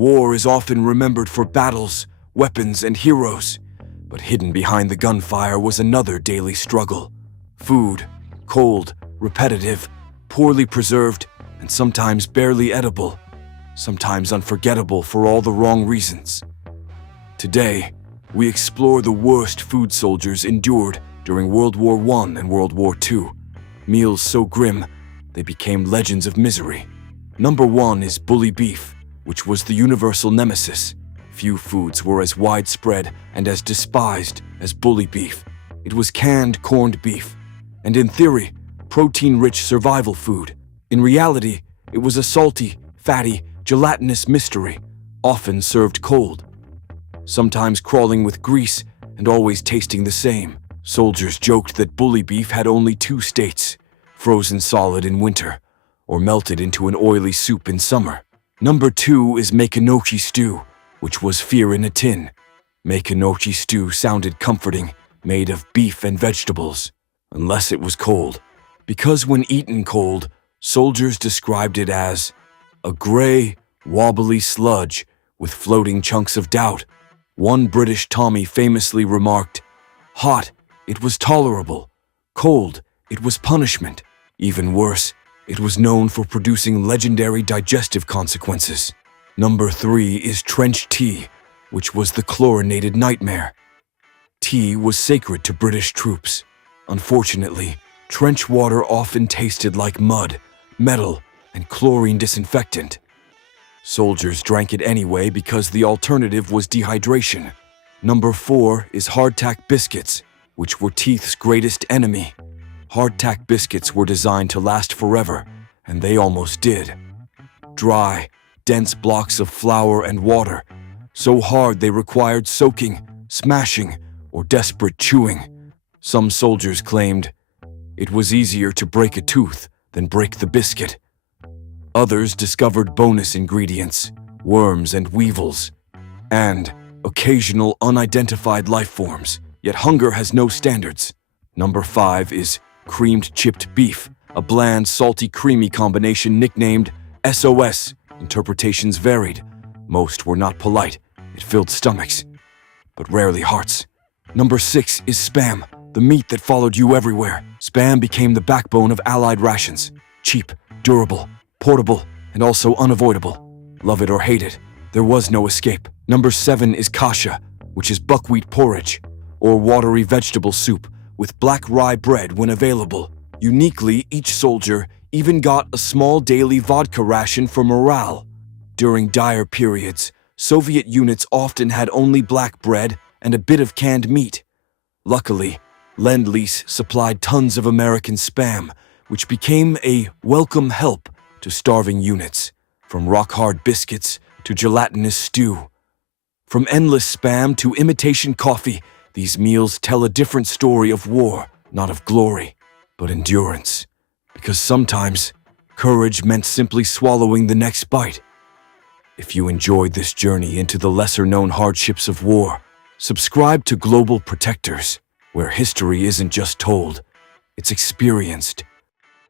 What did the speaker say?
War is often remembered for battles, weapons, and heroes, but hidden behind the gunfire was another daily struggle. Food, cold, repetitive, poorly preserved, and sometimes barely edible, sometimes unforgettable for all the wrong reasons. Today, we explore the worst food soldiers endured during World War I and World War II. Meals so grim, they became legends of misery. Number 1 is bully beef, which was the universal nemesis. Few foods were as widespread and as despised as bully beef. It was canned corned beef, and in theory, protein-rich survival food. In reality, it was a salty, fatty, gelatinous mystery, often served cold. Sometimes crawling with grease and always tasting the same. Soldiers joked that bully beef had only 2 states, frozen solid in winter, or melted into an oily soup in summer. Number 2 is Makinochi stew, which was fear in a tin. Makinochi stew sounded comforting, made of beef and vegetables, unless it was cold. Because when eaten cold, soldiers described it as a gray, wobbly sludge with floating chunks of doubt. One British Tommy famously remarked, "Hot, it was tolerable. Cold, it was punishment. Even worse, it was known for producing legendary digestive consequences." Number 3 is trench tea, which was the chlorinated nightmare. Tea was sacred to British troops. Unfortunately, trench water often tasted like mud, metal, and chlorine disinfectant. Soldiers drank it anyway because the alternative was dehydration. Number 4 is hardtack biscuits, which were teeth's greatest enemy. Hardtack biscuits were designed to last forever, and they almost did. Dry, dense blocks of flour and water, so hard they required soaking, smashing, or desperate chewing. Some soldiers claimed it was easier to break a tooth than break the biscuit. Others discovered bonus ingredients, worms and weevils, and occasional unidentified life forms. Yet hunger has no standards. Number 5 is creamed chipped beef, a bland, salty, creamy combination nicknamed SOS. Interpretations varied. Most were not polite. It filled stomachs, but rarely hearts. Number 6 is Spam, the meat that followed you everywhere. Spam became the backbone of Allied rations. Cheap, durable, portable, and also unavoidable. Love it or hate it, there was no escape. Number 7 is kasha, which is buckwheat porridge, or watery vegetable soup with black rye bread when available. Uniquely, each soldier even got a small daily vodka ration for morale. During dire periods, Soviet units often had only black bread and a bit of canned meat. Luckily, Lend-Lease supplied tons of American Spam, which became a welcome help to starving units, from rock-hard biscuits to gelatinous stew. From endless Spam to imitation coffee, these meals tell a different story of war, not of glory, but endurance. Because sometimes, courage meant simply swallowing the next bite. If you enjoyed this journey into the lesser-known hardships of war, subscribe to Global Protectors, where history isn't just told, it's experienced.